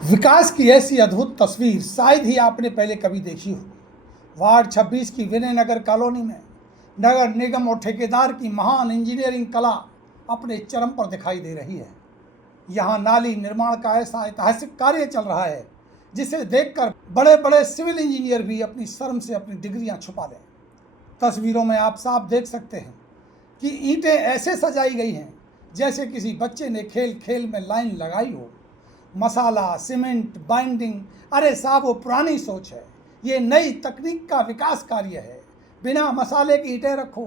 विकास की ऐसी अद्भुत तस्वीर शायद ही आपने पहले कभी देखी होगी। वार्ड 26 की विनयनगर कॉलोनी में नगर निगम और ठेकेदार की महान इंजीनियरिंग कला अपने चरम पर दिखाई दे रही है। यहाँ नाली निर्माण का ऐसा ऐतिहासिक कार्य चल रहा है जिसे देखकर बड़े बड़े सिविल इंजीनियर भी अपनी शर्म से अपनी डिग्रियां छुपा लें। तस्वीरों में आप साफ देख सकते हैं कि ईंटें ऐसे सजाई गई हैं जैसे किसी बच्चे ने खेल खेल में लाइन लगाई हो। मसाला, सीमेंट, बाइंडिंग, अरे साहब वो पुरानी सोच है। ये नई तकनीक का विकास कार्य है। बिना मसाले की ईंटें रखो,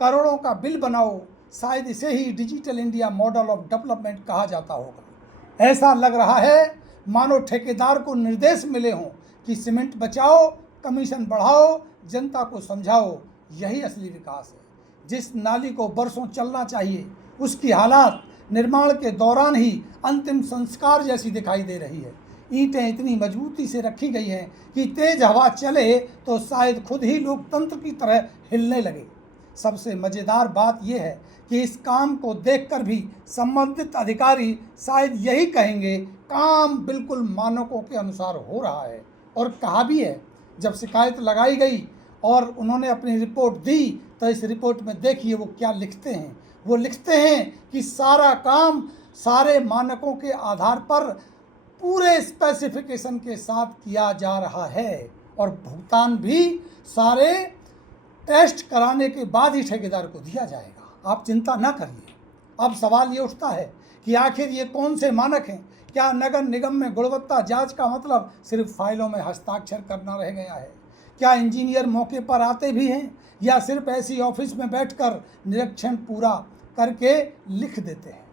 करोड़ों का बिल बनाओ, शायद इसे ही digital India model of development कहा जाता होगा। ऐसा लग रहा है मानो ठेकेदार को निर्देश मिले हों कि सीमेंट बचाओ, कमीशन बढ़ाओ, जनता को समझाओ। यही असली विकास है। जिस नाली को बरसों चलना चाहिए उसकी हालात निर्माण के दौरान ही अंतिम संस्कार जैसी दिखाई दे रही है। ईंटें इतनी मजबूती से रखी गई हैं कि तेज हवा चले तो शायद खुद ही लोकतंत्र की तरह हिलने लगे। सबसे मज़ेदार बात यह है कि इस काम को देखकर भी संबंधित अधिकारी शायद यही कहेंगे, काम बिल्कुल मानकों के अनुसार हो रहा है। और कहा भी है, जब शिकायत लगाई गई और उन्होंने अपनी रिपोर्ट दी तो इस रिपोर्ट में देखिए वो क्या लिखते हैं। वो लिखते हैं कि सारा काम सारे मानकों के आधार पर पूरे स्पेसिफिकेशन के साथ किया जा रहा है और भुगतान भी सारे टेस्ट कराने के बाद ही ठेकेदार को दिया जाएगा। आप चिंता ना करिए। अब सवाल ये उठता है कि आखिर ये कौन से मानक हैं? क्या नगर निगम में गुणवत्ता जांच का मतलब सिर्फ फाइलों में हस्ताक्षर करना रह गया है? क्या इंजीनियर मौके पर आते भी हैं या सिर्फ ऐसी ऑफिस में बैठकर निरीक्षण पूरा करके लिख देते हैं?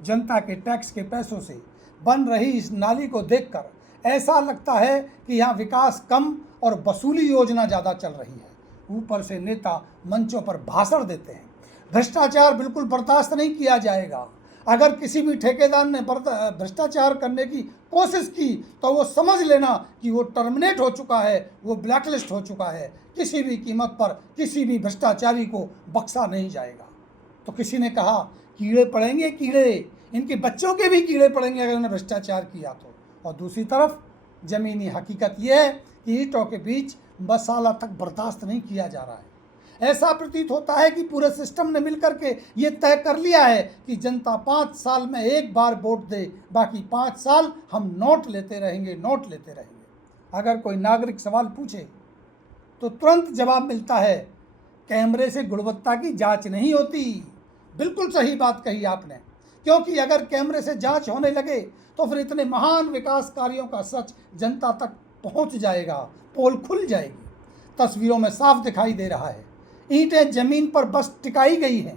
जनता के टैक्स के पैसों से बन रही इस नाली को देखकर ऐसा लगता है कि यहाँ विकास कम और वसूली योजना ज़्यादा चल रही है। ऊपर से नेता मंचों पर भाषण देते हैं। भ्रष्टाचार बिल्कुल बर्दाश्त नहीं किया जाएगा। अगर किसी भी ठेकेदार ने भ्रष्टाचार करने की कोशिश की तो वो समझ लेना कि वो टर्मिनेट हो चुका है, वो ब्लैकलिस्ट हो चुका है। किसी भी कीमत पर किसी भी भ्रष्टाचारी को बख्शा नहीं जाएगा। तो किसी ने कहा, कीड़े पड़ेंगे, कीड़े, इनके बच्चों के भी कीड़े पड़ेंगे अगर उन्होंने भ्रष्टाचार किया तो। और दूसरी तरफ ज़मीनी हकीकत यह है कि ईंटों के बीच मसाला तक बर्दाश्त नहीं किया जा रहा है। ऐसा प्रतीत होता है कि पूरे सिस्टम ने मिलकर के ये तय कर लिया है कि जनता 5 साल में एक बार वोट दे, बाकी 5 साल हम नोट लेते रहेंगे, नोट लेते रहेंगे। अगर कोई नागरिक सवाल पूछे तो तुरंत जवाब मिलता है, कैमरे से गुणवत्ता की जांच नहीं होती। बिल्कुल सही बात कही आपने, क्योंकि अगर कैमरे से जांच होने लगे तो फिर इतने महान विकास कार्यों का सच जनता तक पहुंच जाएगा, पोल खुल जाएगी। तस्वीरों में साफ दिखाई दे रहा है, ईंटें जमीन पर बस टिकाई गई हैं।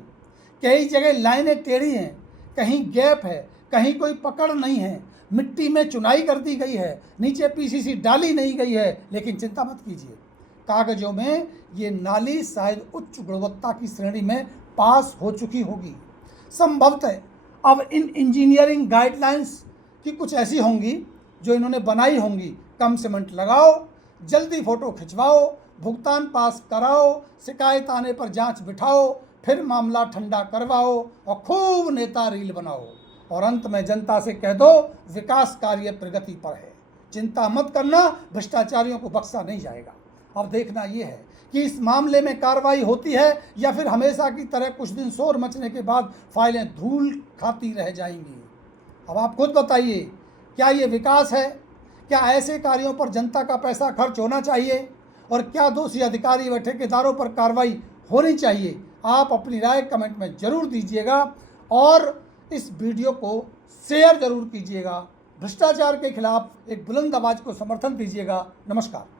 कई जगह लाइनें टेढ़ी हैं, कहीं गैप है, कहीं कोई पकड़ नहीं है। मिट्टी में चुनाई कर दी गई है, नीचे पीसीसी डाली नहीं गई है। लेकिन चिंता मत कीजिए, कागजों में ये नाली शायद उच्च गुणवत्ता की श्रेणी में पास हो चुकी होगी। संभवतः अब इन इंजीनियरिंग गाइडलाइंस की कुछ ऐसी होंगी जो इन्होंने बनाई होंगी। कम सीमेंट लगाओ, जल्दी फ़ोटो खिंचवाओ, भुगतान पास कराओ, शिकायत आने पर जांच बिठाओ, फिर मामला ठंडा करवाओ और खूब नेता रील बनाओ और अंत में जनता से कह दो विकास कार्य प्रगति पर है, चिंता मत करना, भ्रष्टाचारियों को बख्शा नहीं जाएगा। अब देखना ये है कि इस मामले में कार्रवाई होती है या फिर हमेशा की तरह कुछ दिन शोर मचने के बाद फाइलें धूल खाती रह जाएंगी। अब आप खुद बताइए, क्या ये विकास है? क्या ऐसे कार्यों पर जनता का पैसा खर्च होना चाहिए? और क्या दोषी अधिकारी व ठेकेदारों पर कार्रवाई होनी चाहिए? आप अपनी राय कमेंट में ज़रूर दीजिएगा और इस वीडियो को शेयर ज़रूर कीजिएगा। भ्रष्टाचार के खिलाफ एक बुलंद आवाज़ को समर्थन दीजिएगा। नमस्कार।